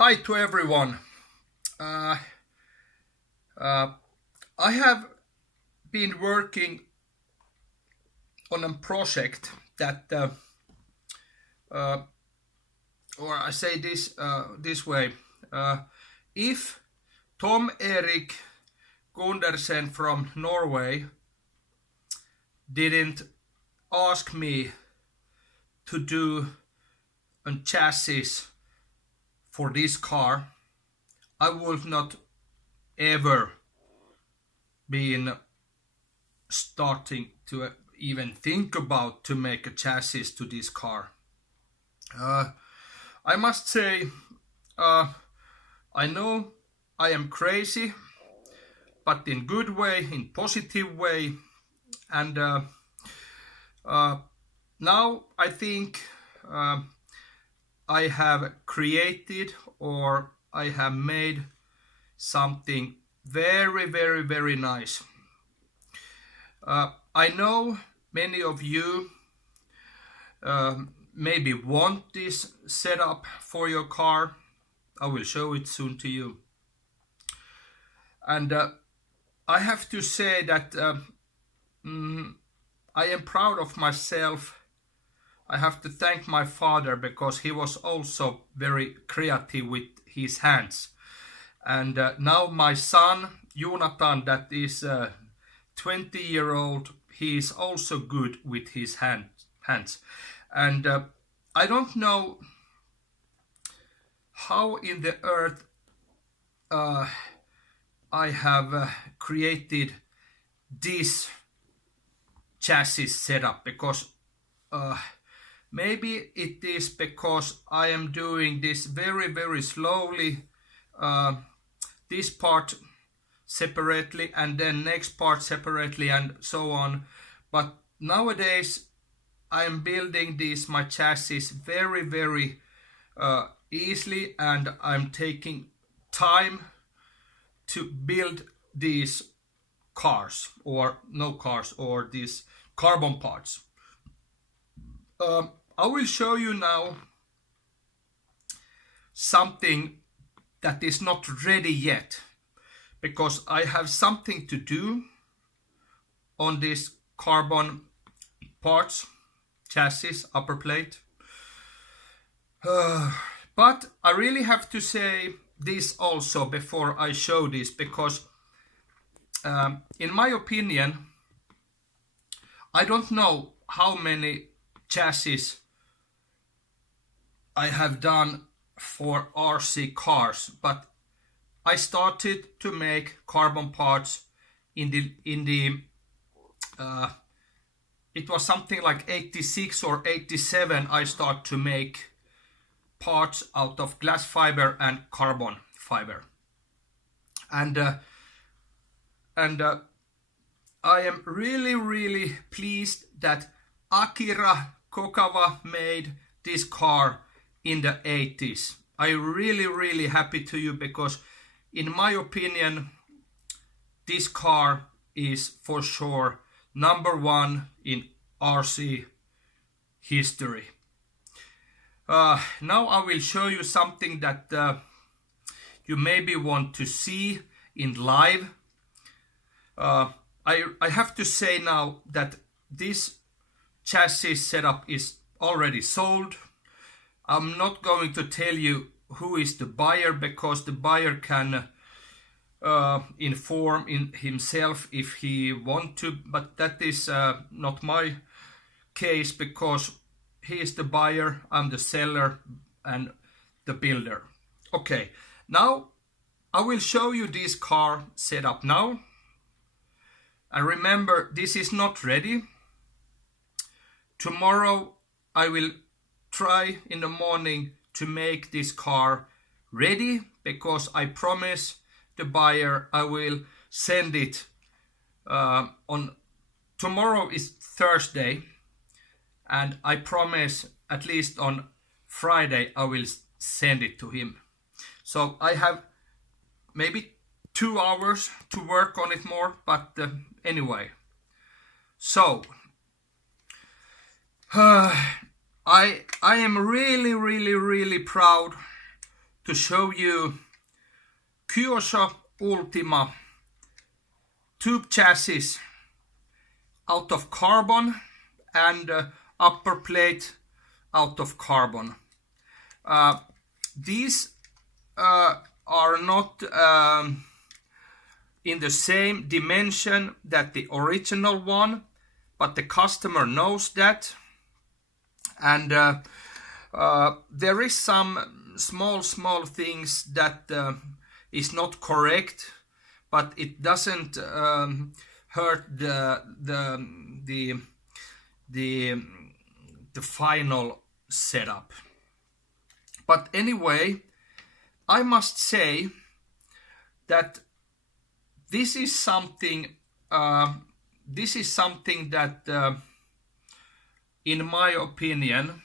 Hi to everyone. Uh, uh, I have been working on a project that, uh, or I say this way: if Tom Erik Gundersen from Norway didn't ask me to do a chassis for this car, I would not ever been starting to even think about to make a chassis to this car. I must say, I know I am crazy, but in good way, in positive way, and now I think I have created or I have made something very, very, very nice. I know many of you maybe want this setup for your car. I will show it soon to you. And I have to say that I am proud of myself. I have to thank my father because he was also very creative with his hands. And now my son, Jonathan, that is 20-year-old, he is also good with his hands. And I don't know how in the earth I have created this chassis setup, because maybe it is because I am doing this very, very slowly, this part separately and then next part separately and so on. But nowadays I am building my chassis very, very easily, and I'm taking time to build these cars, or no cars, or these carbon parts. I will show you now something that is not ready yet, because I have something to do on this carbon parts, chassis, upper plate. But I really have to say this also before I show this, because in my opinion, I don't know how many chassis I have done for RC cars, but I started to make carbon parts in the it was something like 86 or 87. I start to make parts out of glass fiber and carbon fiber, and I am really, really pleased that Akira Kokawa made this car in the 80s. I'm really, really happy to you, because in my opinion this car is for sure number one in RC history. Now I will show you something that you maybe want to see in live. I have to say now that this chassis setup is already sold. I'm not going to tell you who is the buyer, because the buyer can inform himself if he want to, but that is not my case, because he is the buyer, I'm the seller and the builder. Okay, now I will show you this car setup now. And remember, this is not ready. Tomorrow I will try in the morning to make this car ready, because I promise the buyer I will send it on tomorrow is Thursday, and I promise at least on Friday I will send it to him. So I have maybe 2 hours to work on it more, but anyway. So I am really, really, really proud to show you Kyosho Ultima tube chassis out of carbon and upper plate out of carbon. These are not in the same dimension that the original one, but the customer knows that, and there is some small things that is not correct, but it doesn't hurt the final setup. But anyway, I must say that this is something that, in my opinion,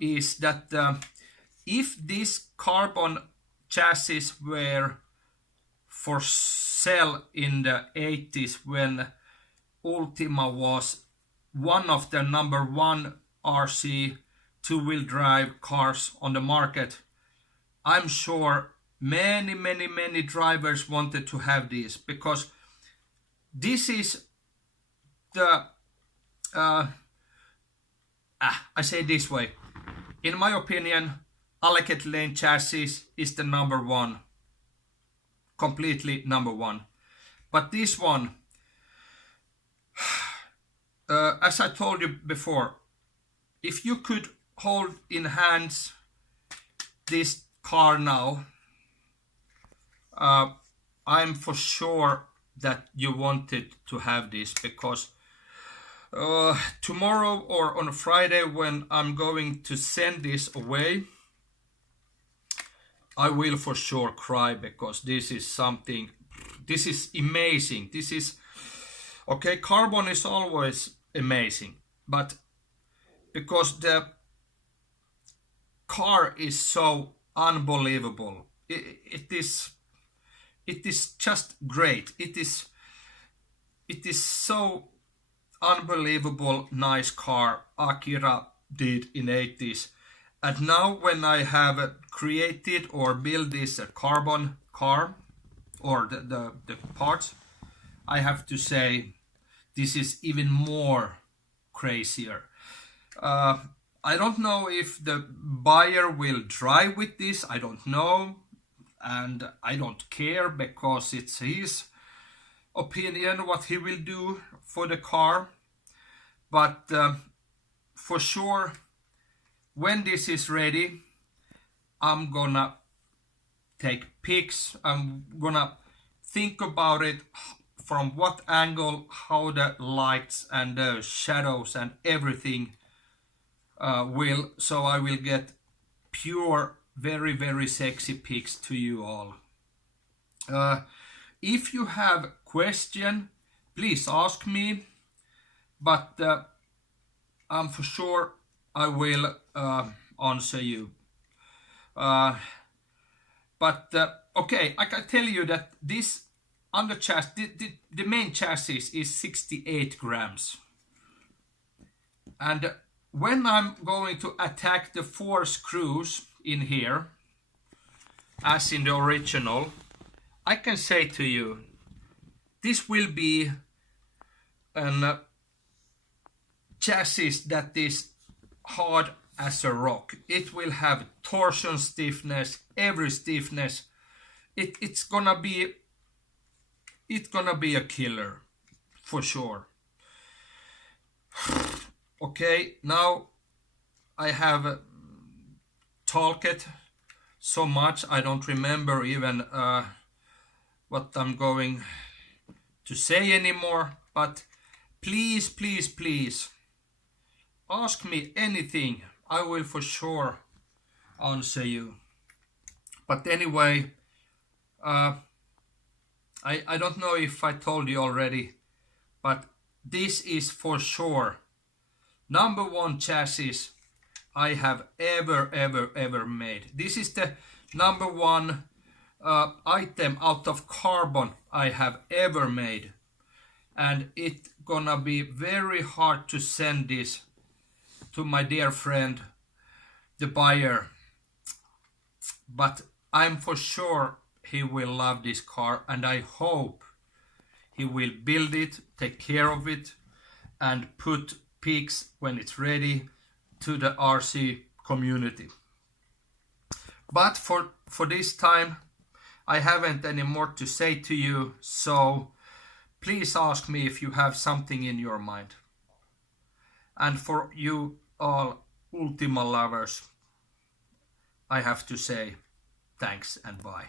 is that if this carbon chassis were for sale in the 80s, when Ultima was one of the number one RC two-wheel drive cars on the market, I'm sure many drivers wanted to have this, because this is the I say it this way, in my opinion, Alec Lane chassis is the number one, completely number one. But this one, as I told you before, if you could hold in hands this car now, I'm for sure that you wanted to have this, because tomorrow or on Friday, when I'm going to send this away, I will for sure cry, because this is something, this is amazing. This is, okay, carbon is always amazing, but because the car is so unbelievable, it is just great. It is so unbelievable nice car Akira did in 80s. And now when I have created or built this carbon car, or the parts, I have to say this is even more crazier. I don't know if the buyer will drive with this, I don't know, and I don't care, because it's his opinion what he will do for the car. But for sure, when this is ready, I'm gonna take pics. I'm gonna think about it from what angle, how the lights and the shadows and everything will, so I will get pure, very sexy pics to you all. If you have question, please ask me, but I'm for sure I will answer you. But okay, I can tell you that this under chassis, the main chassis is 68 grams. And when I'm going to attack the 4 screws in here, as in the original, I can say to you, this will be a chassis that is hard as a rock. It will have torsion stiffness, every stiffness. It's gonna be a killer for sure. Okay, now I have talked so much I don't remember even what I'm going to say anymore, but please ask me anything. I will for sure answer you. But anyway, I don't know if I told you already, but this is for sure number one chassis I have ever made. This is the number one item out of carbon I have ever made, and it's gonna be very hard to send this to my dear friend, the buyer, but I'm for sure he will love this car, and I hope he will build it, take care of it, and put pics when it's ready to the RC community. But for this time, I haven't any more to say to you, so please ask me if you have something in your mind. And for you all Ultima lovers, I have to say thanks and bye.